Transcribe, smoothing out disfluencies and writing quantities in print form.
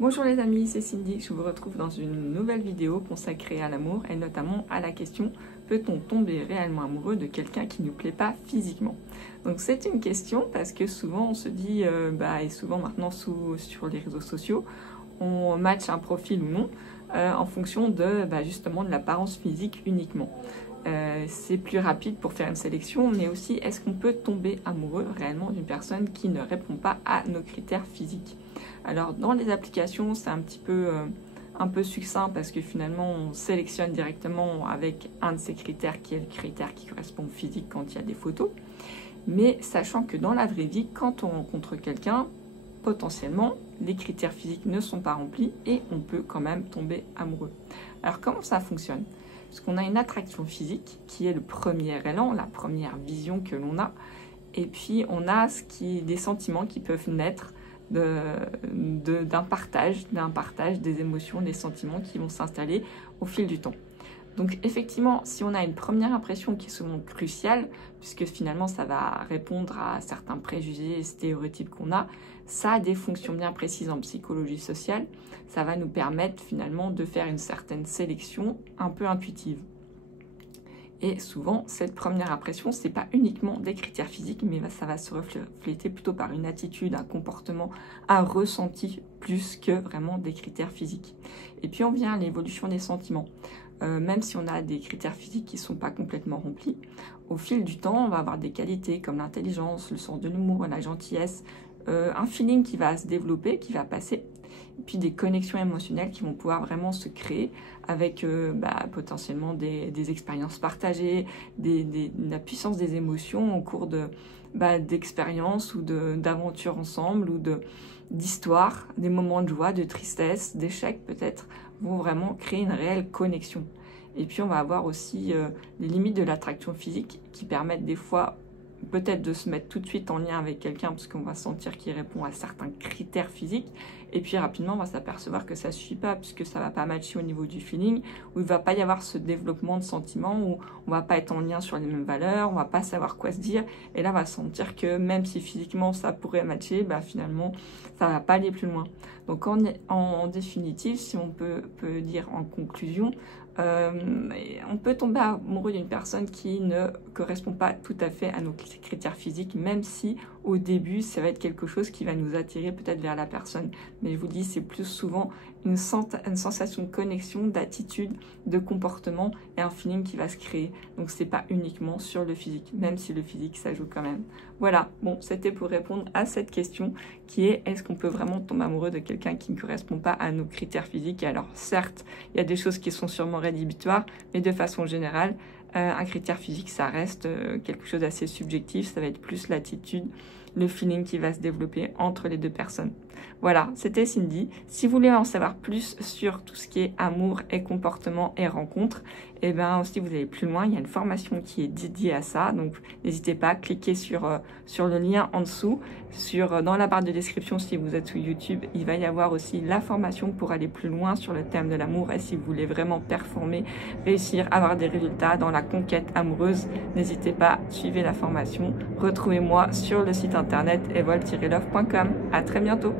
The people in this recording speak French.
Bonjour les amis, c'est Cindy, je vous retrouve dans une nouvelle vidéo consacrée à l'amour et notamment à la question: peut-on tomber réellement amoureux de quelqu'un qui ne nous plaît pas physiquement? Donc c'est une question parce que souvent on se dit, et souvent maintenant sur les réseaux sociaux, on match un profil ou non en fonction de justement de l'apparence physique uniquement. C'est plus rapide pour faire une sélection, mais aussi est-ce qu'on peut tomber amoureux réellement d'une personne qui ne répond pas à nos critères physiques? Alors dans les applications, c'est un peu succinct parce que finalement on sélectionne directement avec un de ces critères qui est le critère qui correspond au physique quand il y a des photos. Mais sachant que dans la vraie vie, quand on rencontre quelqu'un, potentiellement les critères physiques ne sont pas remplis et on peut quand même tomber amoureux. Alors comment ça fonctionne? Parce qu'on a une attraction physique qui est le premier élan, la première vision que l'on a, et puis on a des sentiments qui peuvent naître d'un partage, des émotions, des sentiments qui vont s'installer au fil du temps. Donc effectivement, si on a une première impression qui est souvent cruciale, puisque finalement ça va répondre à certains préjugés et stéréotypes qu'on a, ça a des fonctions bien précises en psychologie sociale, ça va nous permettre finalement de faire une certaine sélection un peu intuitive. Et souvent, cette première impression, c'est pas uniquement des critères physiques, mais ça va se refléter plutôt par une attitude, un comportement, un ressenti, plus que vraiment des critères physiques. Et puis on vient à l'évolution des sentiments. Même si on a des critères physiques qui ne sont pas complètement remplis, au fil du temps, on va avoir des qualités comme l'intelligence, le sens de l'humour, la gentillesse, un feeling qui va se développer, qui va passer, et puis des connexions émotionnelles qui vont pouvoir vraiment se créer avec potentiellement des expériences partagées, la puissance des émotions au cours d'expériences ou d'aventures ensemble ou d'histoires, des moments de joie, de tristesse, d'échecs peut-être, vont vraiment créer une réelle connexion. Et puis on va avoir aussi les limites de l'attraction physique qui permettent des fois peut-être de se mettre tout de suite en lien avec quelqu'un parce qu'on va sentir qu'il répond à certains critères physiques, et puis rapidement on va s'apercevoir que ça ne suffit pas puisque ça ne va pas matcher au niveau du feeling, où il ne va pas y avoir ce développement de sentiments, où on ne va pas être en lien sur les mêmes valeurs, on ne va pas savoir quoi se dire, et là on va sentir que même si physiquement ça pourrait matcher, finalement ça ne va pas aller plus loin. Donc en définitive, si on peut dire en conclusion, on peut tomber amoureux d'une personne qui ne correspond pas tout à fait à nos critères physiques, même si au début ça va être quelque chose qui va nous attirer peut-être vers la personne. Mais je vous dis, c'est plus souvent une sensation de connexion, d'attitude, de comportement et un feeling qui va se créer. Donc c'est pas uniquement sur le physique, même si le physique ça joue quand même. Voilà, bon, c'était pour répondre à cette question qui est: est-ce qu'on peut vraiment tomber amoureux de quelqu'un qui ne correspond pas à nos critères physiques? Et alors certes, il y a des choses qui sont sûrement rédhibitoires, mais de façon générale, un critère physique, ça reste quelque chose d'assez subjectif, ça va être plus l'attitude, le feeling qui va se développer entre les deux personnes. Voilà, c'était Cindy. Si vous voulez en savoir plus sur tout ce qui est amour et comportement et rencontres, et aussi vous allez plus loin, il y a une formation qui est dédiée à ça, donc n'hésitez pas à cliquer sur le lien en dessous, dans la barre de description si vous êtes sur YouTube, il va y avoir aussi la formation pour aller plus loin sur le thème de l'amour, et si vous voulez vraiment performer, réussir, avoir des résultats dans la conquête amoureuse, n'hésitez pas, suivez la formation, retrouvez-moi sur le site internet evol-love.com. À très bientôt.